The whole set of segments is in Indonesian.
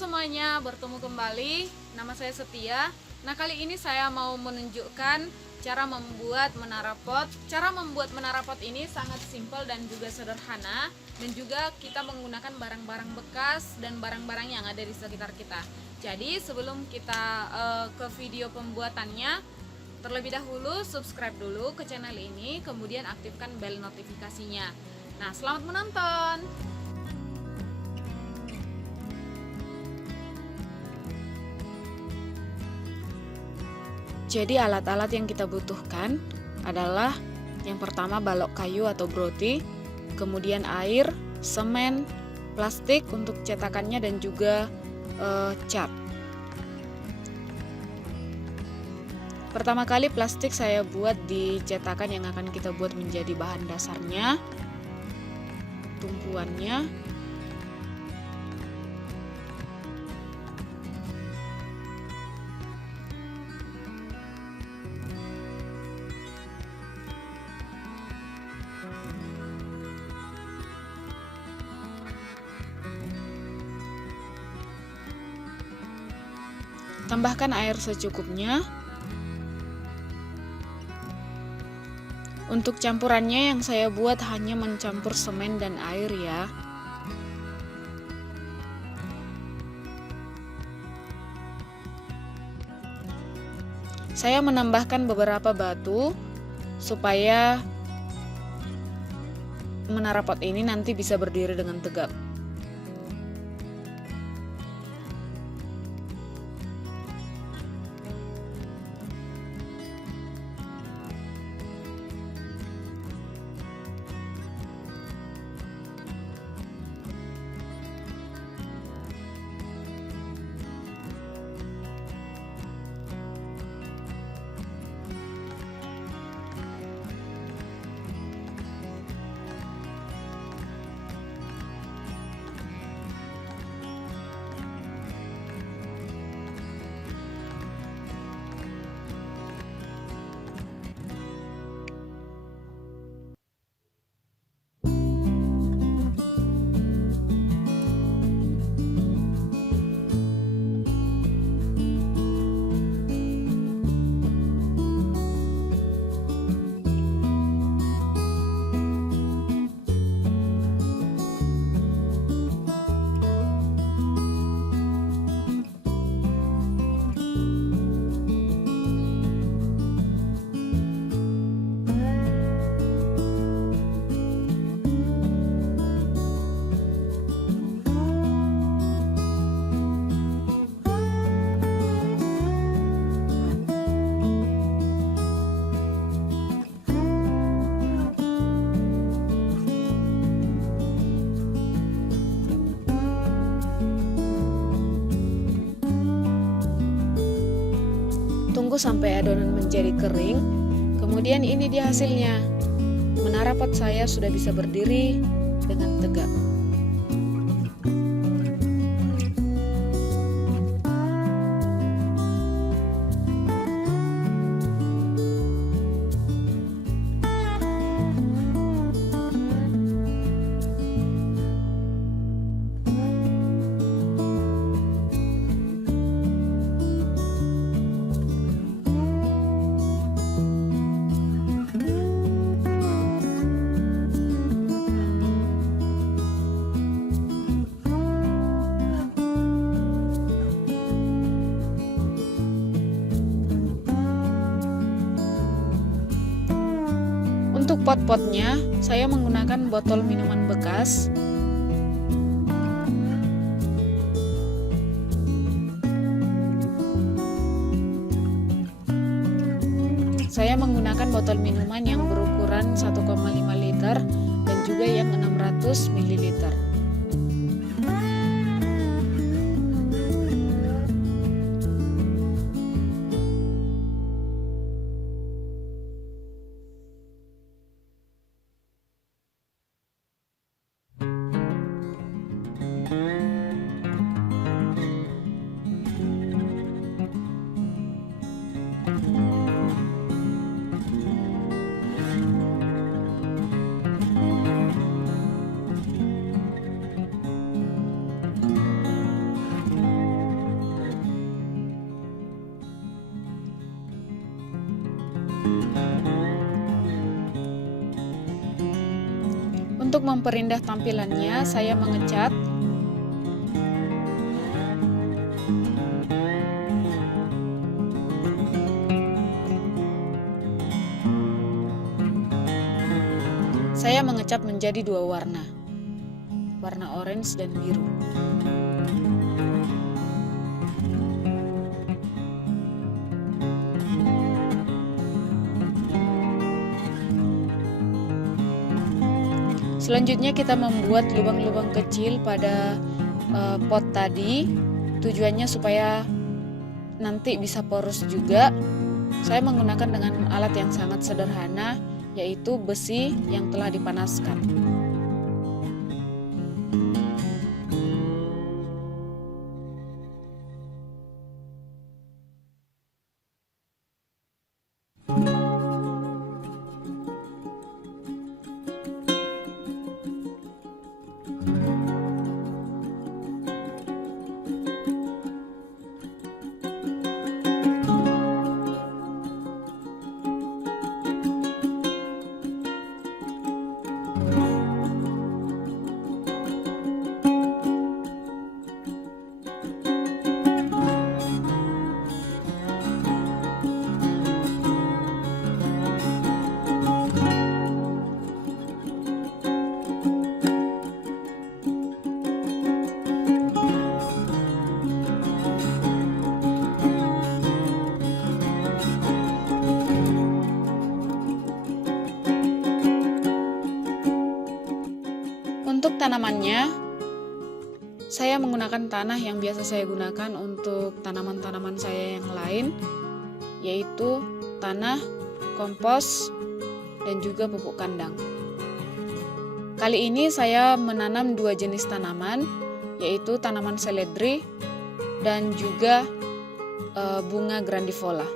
semuanya, bertemu kembali. Nama saya Setia. Nah, kali ini saya mau menunjukkan cara membuat menara pot. Cara membuat menara pot ini sangat simpel dan juga sederhana, dan juga kita menggunakan barang-barang bekas dan barang-barang yang ada di sekitar kita. Jadi sebelum kita ke video pembuatannya, terlebih dahulu subscribe dulu ke channel ini, kemudian aktifkan bel notifikasinya. Nah, selamat menonton. Jadi alat-alat yang kita butuhkan adalah yang pertama balok kayu atau broti, kemudian air, semen, plastik untuk cetakannya, dan juga cat. Pertama kali plastik saya buat di cetakan yang akan kita buat menjadi bahan dasarnya, tumpuannya. Tambahkan air secukupnya. Untuk campurannya yang saya buat hanya mencampur semen dan air ya. Saya menambahkan beberapa batu supaya menara pot ini nanti bisa berdiri dengan tegak. Tunggu sampai adonan menjadi kering. Kemudian ini dia hasilnya. Menara pot saya sudah bisa berdiri dengan tegak. Untuk pot-potnya, saya menggunakan botol minuman bekas. Saya menggunakan botol minuman yang berukuran 1,5 liter dan juga yang 600 ml. Untuk memperindah tampilannya, saya mengecat. Saya mengecat menjadi dua warna, warna orange dan biru. Selanjutnya kita membuat lubang-lubang kecil pada pot tadi. Tujuannya supaya nanti bisa poros juga. Saya menggunakan dengan alat yang sangat sederhana, yaitu besi yang telah dipanaskan. Untuk tanamannya, saya menggunakan tanah yang biasa saya gunakan untuk tanaman-tanaman saya yang lain, yaitu tanah, kompos, dan juga pupuk kandang. Kali ini saya menanam dua jenis tanaman, yaitu tanaman seledri dan juga bunga grandivola.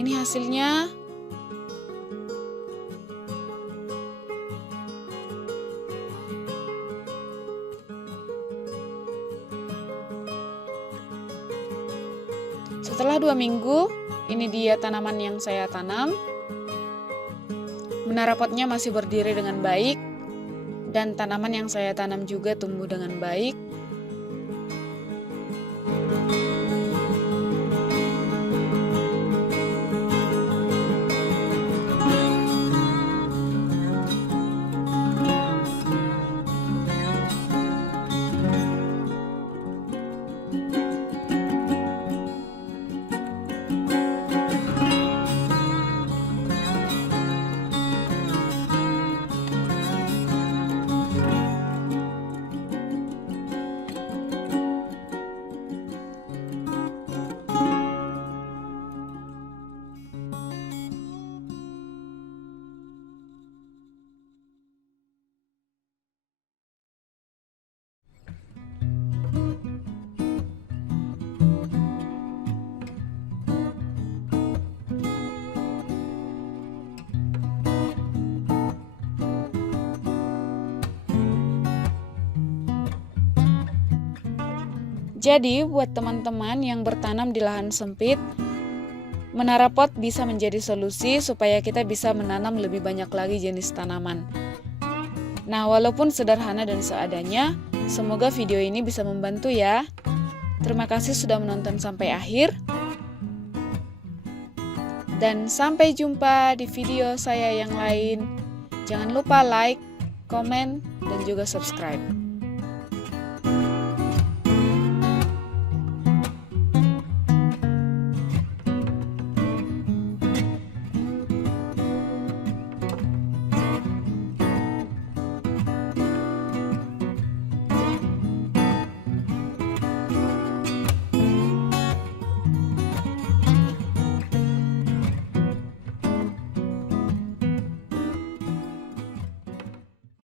Ini hasilnya. Setelah 2 minggu, ini dia tanaman yang saya tanam. Menara potnya masih berdiri dengan baik, dan tanaman yang saya tanam juga tumbuh dengan baik. Jadi, buat teman-teman yang bertanam di lahan sempit, menara pot bisa menjadi solusi supaya kita bisa menanam lebih banyak lagi jenis tanaman. Nah, walaupun sederhana dan seadanya, semoga video ini bisa membantu ya. Terima kasih sudah menonton sampai akhir. Dan sampai jumpa di video saya yang lain. Jangan lupa like, komen, dan juga subscribe.